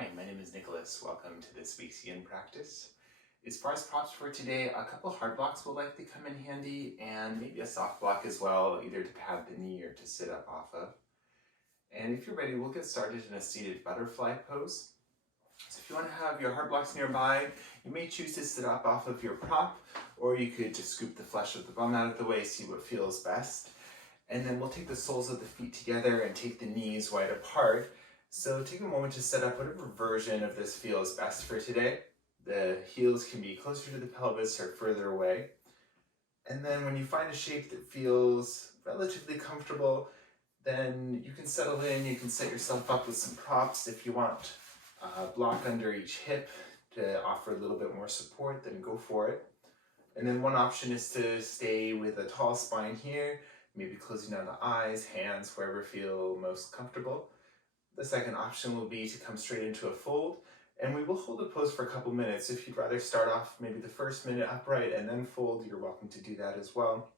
Hi, my name is Nicholas. Welcome to this week's yin practice. As far as props for today, a couple hard blocks will likely come in handy, and maybe a soft block as well, either to pad the knee or to sit up off of. And if you're ready, we'll get started in a seated butterfly pose. So if you want to have your hard blocks nearby, you may choose to sit up off of your prop, or you could just scoop the flesh of the bum out of the way, see what feels best. And then we'll take the soles of the feet together and take the knees wide apart. So take a moment to set up whatever version of this feels best for today. The heels can be closer to the pelvis or further away. And then when you find a shape that feels relatively comfortable, then you can settle in, you can set yourself up with some props if you want. Block under each hip to offer a little bit more support, then go for it. And then one option is to stay with a tall spine here, maybe closing down the eyes, hands, wherever feel most comfortable. The second option will be to come straight into a fold, and we will hold the pose for a couple minutes. If you'd rather start off maybe the first minute upright and then fold, you're welcome to do that as well.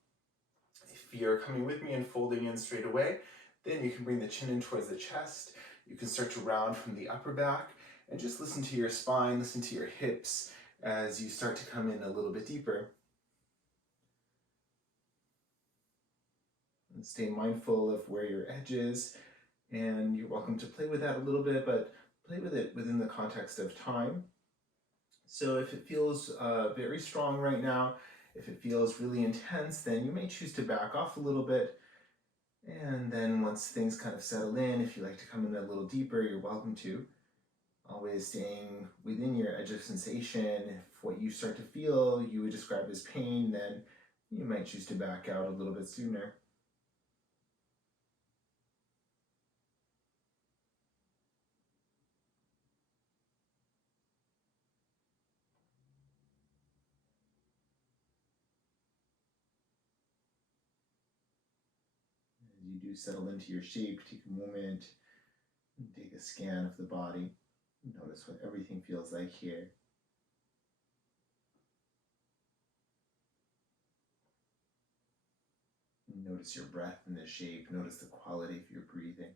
If you're coming with me and folding in straight away, then you can bring the chin in towards the chest. You can start to round from the upper back and just listen to your spine, listen to your hips as you start to come in a little bit deeper. And stay mindful of where your edge is, and you're welcome to play with that a little bit, but play with it within the context of time. So if it feels very strong right now, if it feels really intense, then you may choose to back off a little bit. And then once things kind of settle in, if you like to come in a little deeper, you're welcome to. Always staying within your edge of sensation. If what you start to feel you would describe as pain, then you might choose to back out a little bit sooner. As you do settle into your shape, take a moment and take a scan of the body. Notice what everything feels like here. Notice your breath in the shape. Notice the quality of your breathing.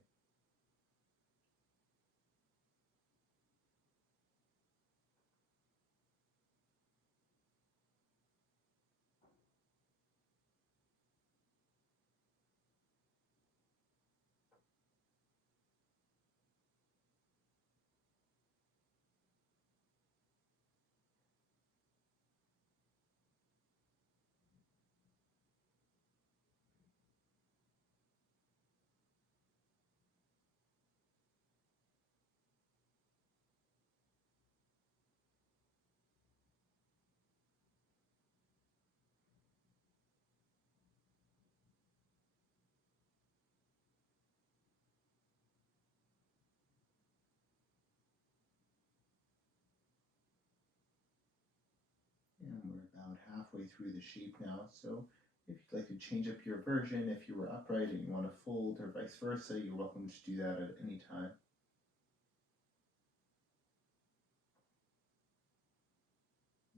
And we're about halfway through the shape now, so if you'd like to change up your version, if you were upright and you want to fold or vice versa, you're welcome to do that at any time.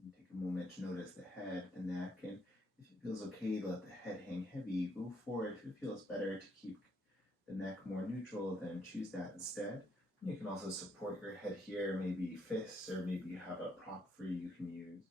And take a moment to notice the head, the neck, and if it feels okay to let the head hang heavy, go for it. If it feels better to keep the neck more neutral, then choose that instead. You can also support your head here, maybe fists, or maybe you have a prop for you can use.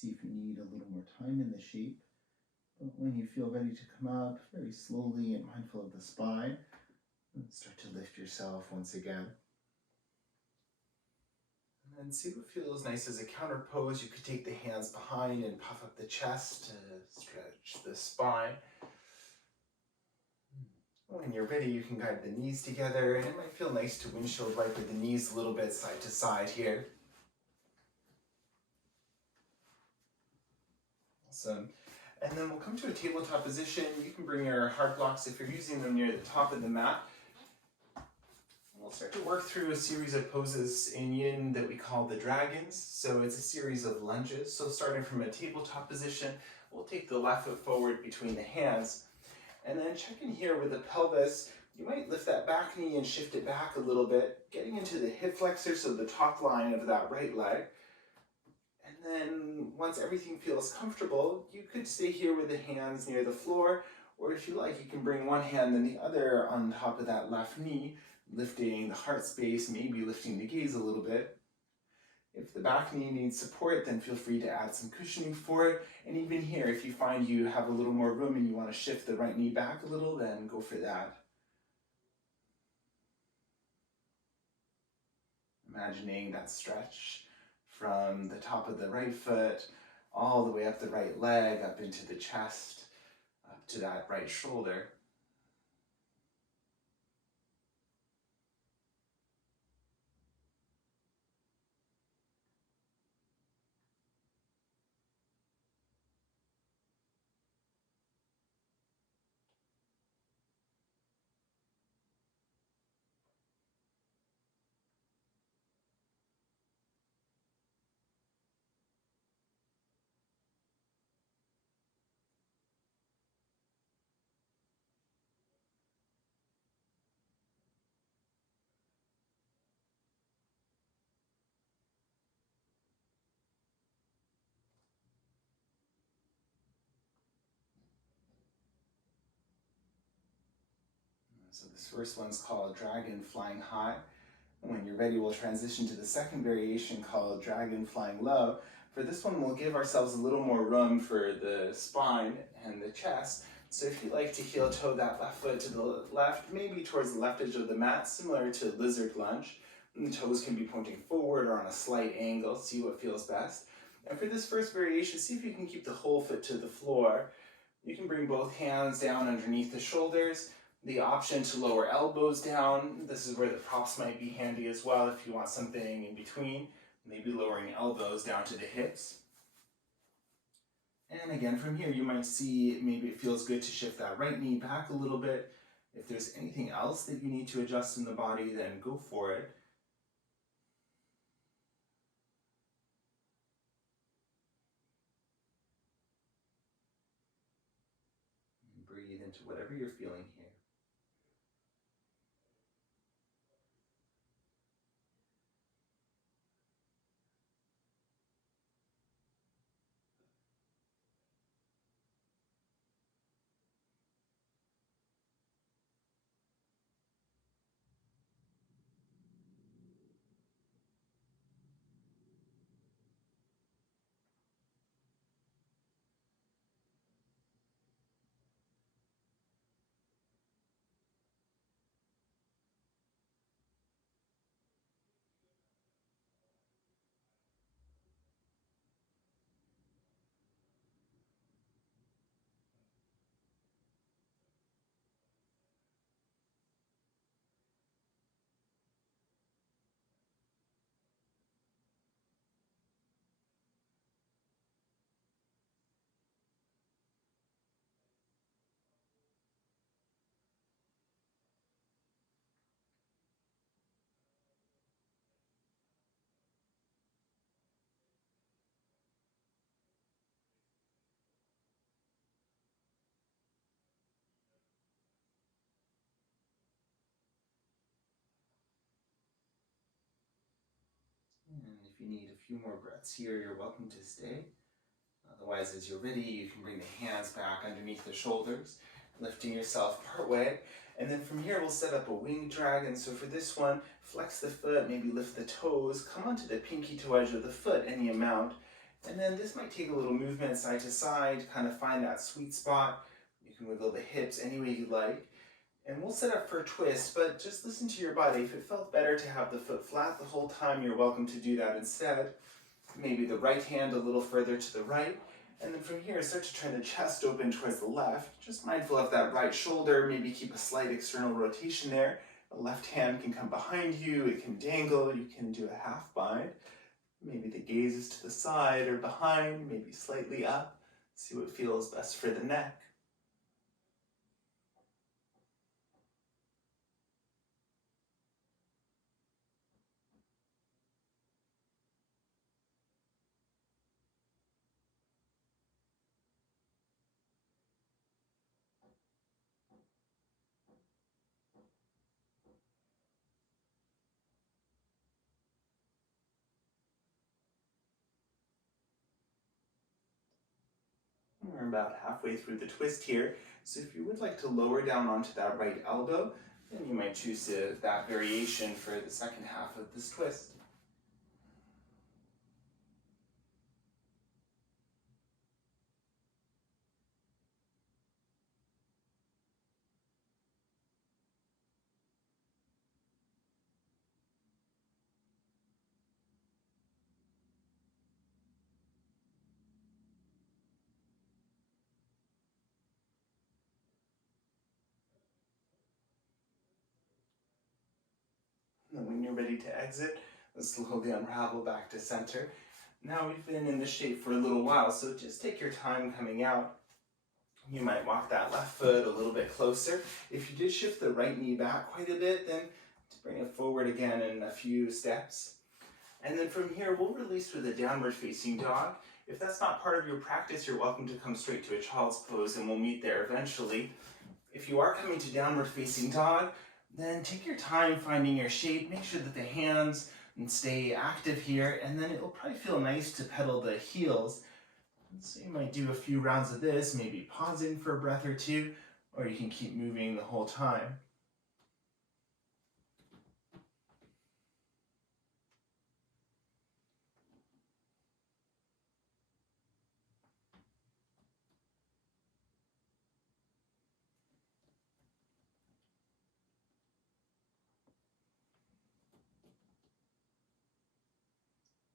See if you need a little more time in the shape. But when you feel ready to come up, very slowly and mindful of the spine, start to lift yourself once again. And see what feels nice as a counter pose. You could take the hands behind and puff up the chest to stretch the spine. When you're ready, you can guide the knees together, and it might feel nice to windshield wiper the knees a little bit side to side here. Awesome. And then we'll come to a tabletop position. You can bring your hard blocks, if you're using them, near the top of the mat. We'll start to work through a series of poses in yin that we call the dragons. So it's a series of lunges. So starting from a tabletop position, we'll take the left foot forward between the hands. And then check in here with the pelvis. You might lift that back knee and shift it back a little bit, getting into the hip flexors, so the top line of that right leg. And then once everything feels comfortable, you could stay here with the hands near the floor, or if you like, you can bring one hand and the other on top of that left knee, lifting the heart space, maybe lifting the gaze a little bit. If the back knee needs support, then feel free to add some cushioning for it. And even here, if you find you have a little more room and you want to shift the right knee back a little, then go for that. Imagining that stretch from the top of the right foot all the way up the right leg, up into the chest, up to that right shoulder. So this first one's called Dragon Flying High. When you're ready, we'll transition to the second variation called Dragon Flying Low. For this one, we'll give ourselves a little more room for the spine and the chest. So if you like to heel toe that left foot to the left, maybe towards the left edge of the mat, similar to lizard lunge. And the toes can be pointing forward or on a slight angle, see what feels best. And for this first variation, see if you can keep the whole foot to the floor. You can bring both hands down underneath the shoulders. The option to lower elbows down. This is where the props might be handy as well if you want something in between. Maybe lowering elbows down to the hips. And again, from here, you might see maybe it feels good to shift that right knee back a little bit. If there's anything else that you need to adjust in the body, then go for it. And breathe into whatever you're feeling here. And if you need a few more breaths here, you're welcome to stay. Otherwise, as you're ready, you can bring the hands back underneath the shoulders, lifting yourself part way. And then from here, we'll set up a winged dragon. So for this one, flex the foot, maybe lift the toes, come onto the pinky toe edge of the foot any amount, And then this might take a little movement side to side, kind of find that sweet spot. You can wiggle the hips any way you like. And we'll set up for a twist, but just listen to your body. If it felt better to have the foot flat the whole time, you're welcome to do that instead. Maybe the right hand a little further to the right. And then from here, start to turn the chest open towards the left. Just mindful of that right shoulder. Maybe keep a slight external rotation there. The left hand can come behind you. It can dangle. You can do a half bind. Maybe the gaze is to the side or behind, maybe slightly up. See what feels best for the neck. We're about halfway through the twist here. So if you would like to lower down onto that right elbow, then you might choose that variation for the second half of this twist. And then when you're ready to exit, let's slowly unravel back to center. Now we've been in this shape for a little while, so just take your time coming out. You might walk that left foot a little bit closer. If you did shift the right knee back quite a bit, then to bring it forward again in a few steps. And then from here, we'll release with a downward facing dog. If that's not part of your practice, you're welcome to come straight to a child's pose and we'll meet there eventually. If you are coming to downward facing dog, then take your time finding your shape. Make sure that the hands stay active here, and then it will probably feel nice to pedal the heels. So you might do a few rounds of this, maybe pausing for a breath or two, or you can keep moving the whole time.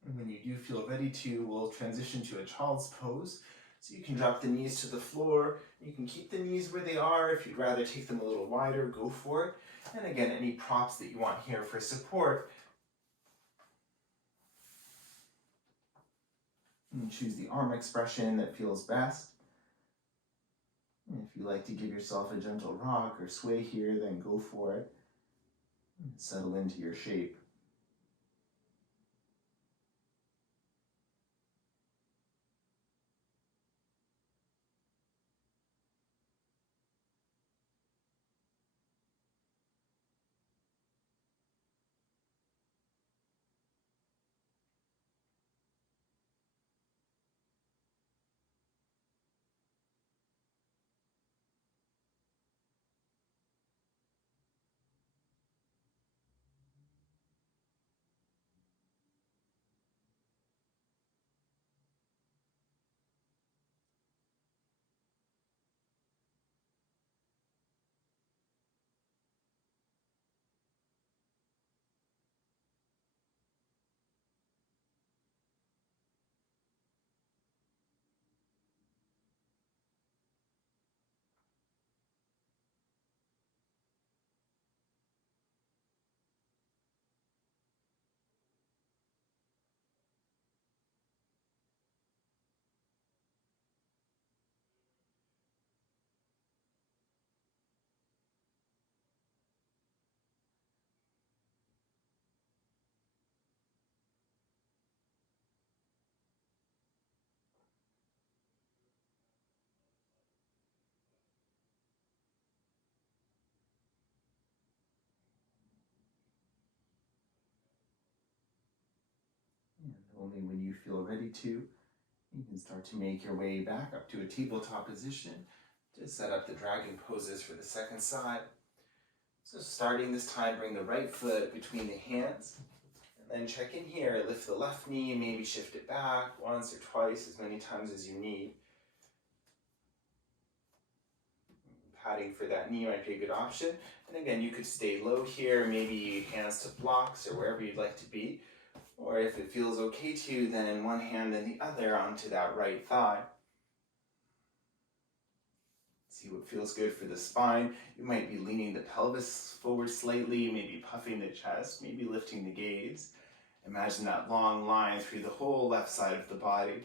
And when you do feel ready to, we'll transition to a child's pose. So you can drop the knees to the floor. You can keep the knees where they are. If you'd rather take them a little wider, go for it. And again, any props that you want here for support. And choose the arm expression that feels best. And if you like to give yourself a gentle rock or sway here, then go for it. And settle into your shape. And only when you feel ready to, you can start to make your way back up to a tabletop position to set up the dragon poses for the second side. So starting this time, bring the right foot between the hands And then check in here, lift the left knee, maybe shift it back once or twice, as many times as you need. Padding for that knee might be a good option. And again, you could stay low here, maybe hands to blocks or wherever you'd like to be. Or if it feels okay to, then one hand and the other onto that right thigh. See what feels good for the spine. You might be leaning the pelvis forward slightly, maybe puffing the chest, maybe lifting the gaze. Imagine that long line through the whole left side of the body.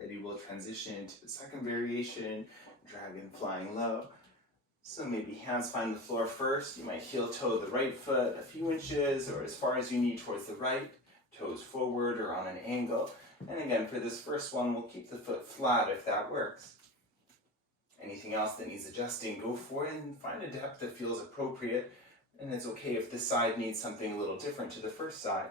Ready, we'll transition to the second variation, dragon flying low. So maybe hands find the floor first. You might heel toe the right foot a few inches or as far as you need towards the right, toes forward or on an angle. And again, for this first one, we'll keep the foot flat if that works. Anything else that needs adjusting, go for it and find a depth that feels appropriate. And it's okay if this side needs something a little different to the first side.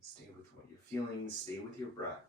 Stay with what you're feeling, stay with your breath.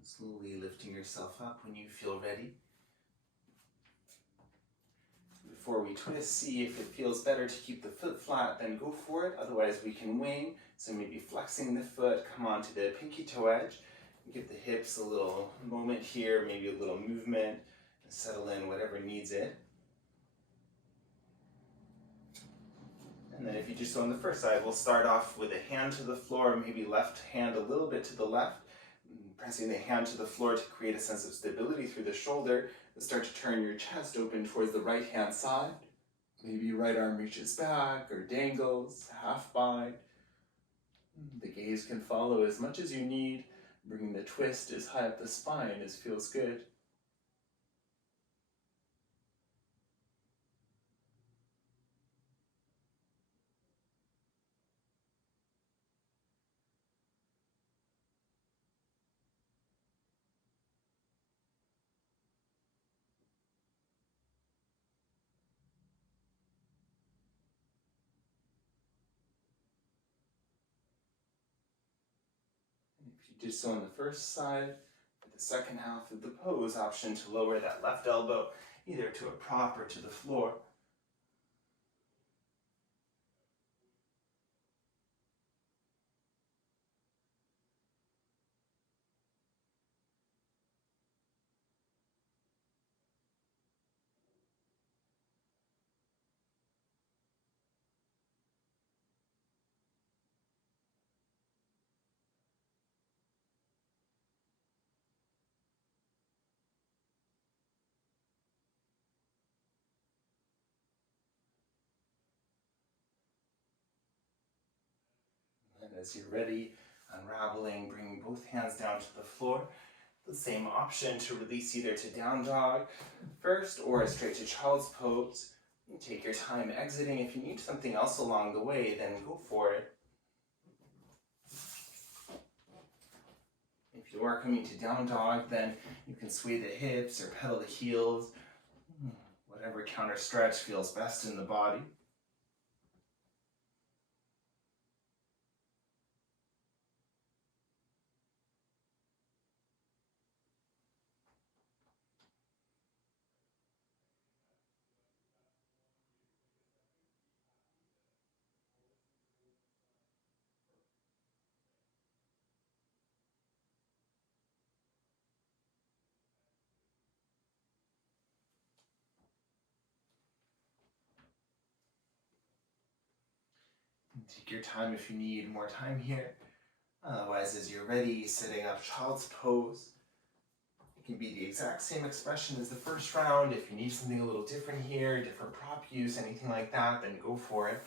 And slowly lifting yourself up when you feel ready. Before we twist, see if it feels better to keep the foot flat, then go for it. Otherwise, we can wing. So maybe flexing the foot, come onto the pinky toe edge. Give the hips a little moment here, maybe a little movement, and settle in whatever needs it. And then if you do so on the first side, we'll start off with a hand to the floor, maybe left hand a little bit to the left, pressing the hand to the floor to create a sense of stability through the shoulder. Start to turn your chest open towards the right hand side. Maybe right arm reaches back or dangles, half bind. The gaze can follow as much as you need, bringing the twist as high up the spine as feels good. And if you did so on the first side, for the second half of the pose, option to lower that left elbow either to a prop or to the floor. as you're ready, unraveling, bringing both hands down to the floor. The same option to release either to down dog first or straight to child's pose. You take your time exiting. If you need something else along the way, then go for it. If you are coming to down dog, then you can sway the hips or pedal the heels. Whatever counter stretch feels best in the body. Take your time if you need more time here. Otherwise, as you're ready, setting up child's pose. It can be the exact same expression as the first round. If you need something a little different here, different prop use, anything like that, then go for it.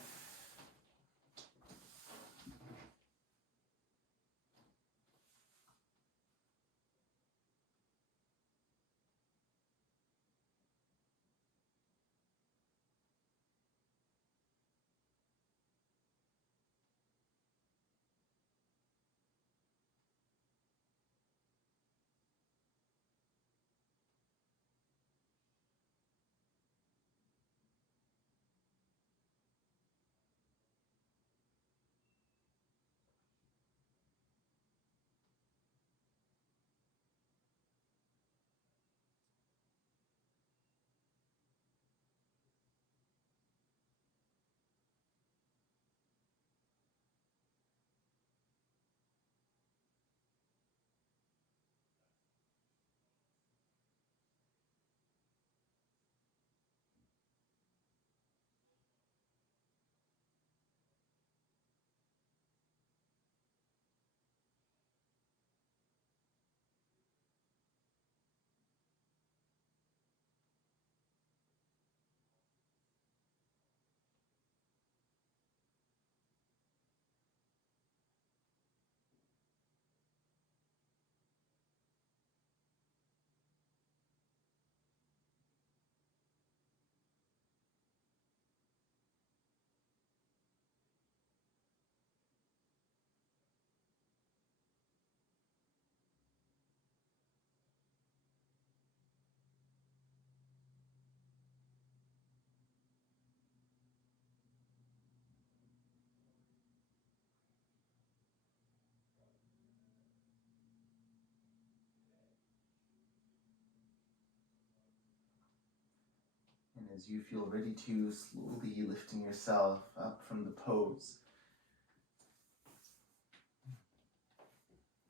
And as you feel ready to, slowly lifting yourself up from the pose.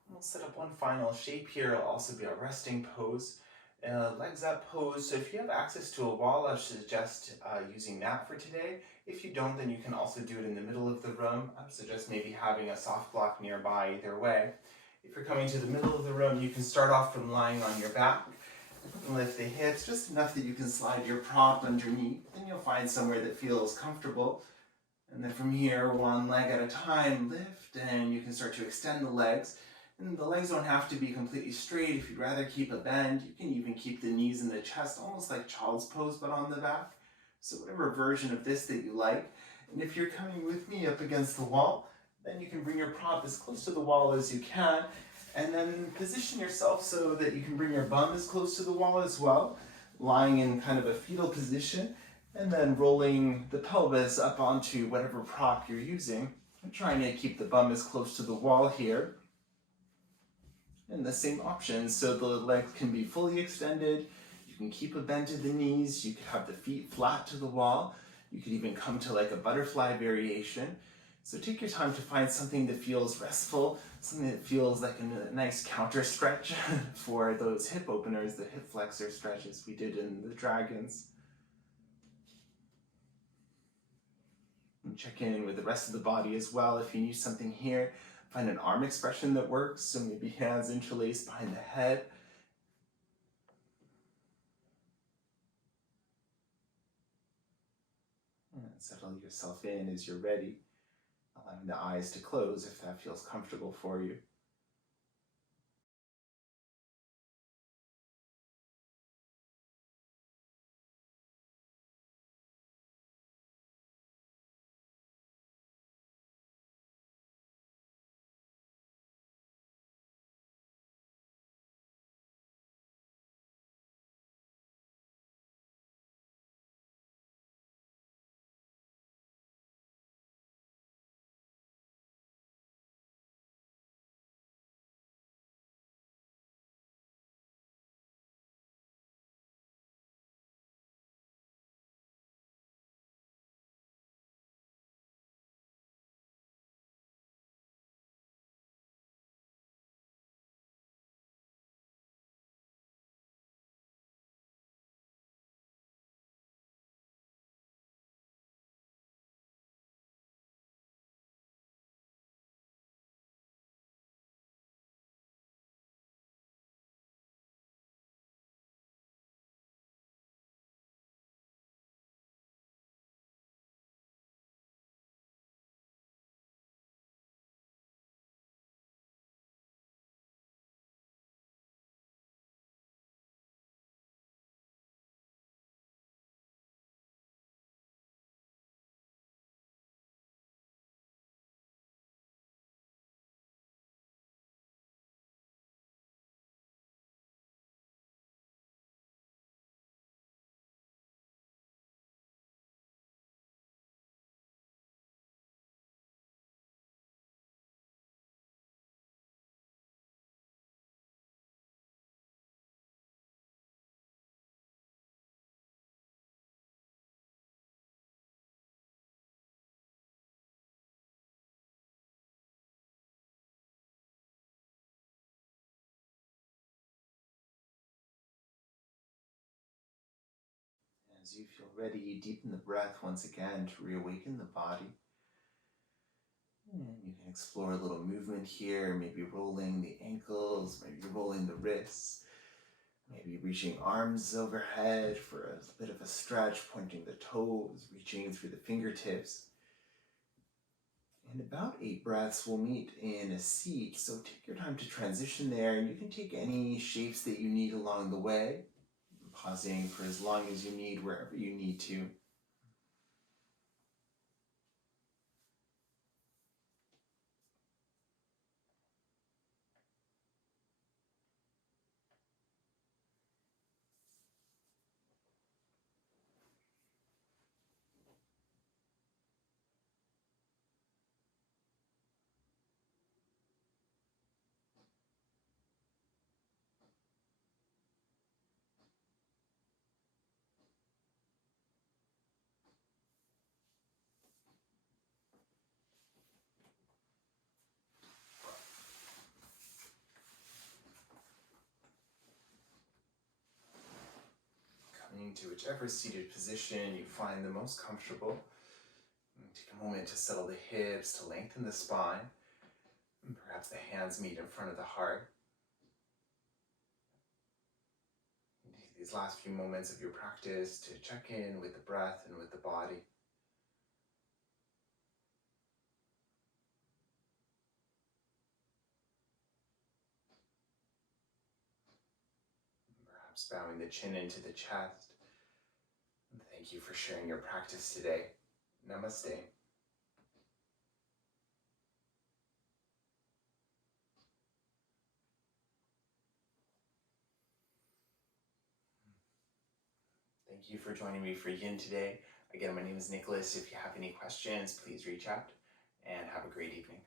We'll set up one final shape here. It'll also be a resting pose. Legs up pose. So if you have access to a wall, I suggest using that for today. If you don't, then you can also do it in the middle of the room. I suggest maybe having a soft block nearby either way. If you're coming to the middle of the room, you can start off from lying on your back. Lift the hips just enough that you can slide your prop underneath. Then you'll find somewhere that feels comfortable. And then from here, one leg at a time, lift, and you can start to extend the legs. And the legs don't have to be completely straight. If you'd rather keep a bend, you can even keep the knees and the chest almost like child's pose, but on the back. So whatever version of this that you like. And if you're coming with me up against the wall, then you can bring your prop as close to the wall as you can. And then position yourself so that you can bring your bum as close to the wall as well, lying in kind of a fetal position, and then rolling the pelvis up onto whatever prop you're using. I'm trying to keep the bum as close to the wall here. And the same options, so the legs can be fully extended, you can keep a bend to the knees, you could have the feet flat to the wall, you could even come to like a butterfly variation. So take your time to find something that feels restful, something that feels like a nice counter stretch for those hip openers, the hip flexor stretches we did in the dragons. And check in with the rest of the body as well. If you need something here, find an arm expression that works, so maybe hands interlaced behind the head. And settle yourself in as you're ready. allowing the eyes to close if that feels comfortable for you. As you feel ready, deepen the breath once again to reawaken the body. And you can explore a little movement here, maybe rolling the ankles, maybe rolling the wrists, maybe reaching arms overhead for a bit of a stretch, pointing the toes, reaching through the fingertips. In about 8 breaths, we'll meet in a seat, so take your time to transition there, and you can take any shapes that you need along the way, pausing for as long as you need wherever you need to. Coming to whichever seated position you find the most comfortable. Take a moment to settle the hips, to lengthen the spine, and perhaps the hands meet in front of the heart. Take these last few moments of your practice to check in with the breath and with the body. Perhaps bowing the chin into the chest. And thank you for sharing your practice today. Namaste. Thank you for joining me for Yin today. Again, my name is Nicholas. If you have any questions, please reach out, and have a great evening.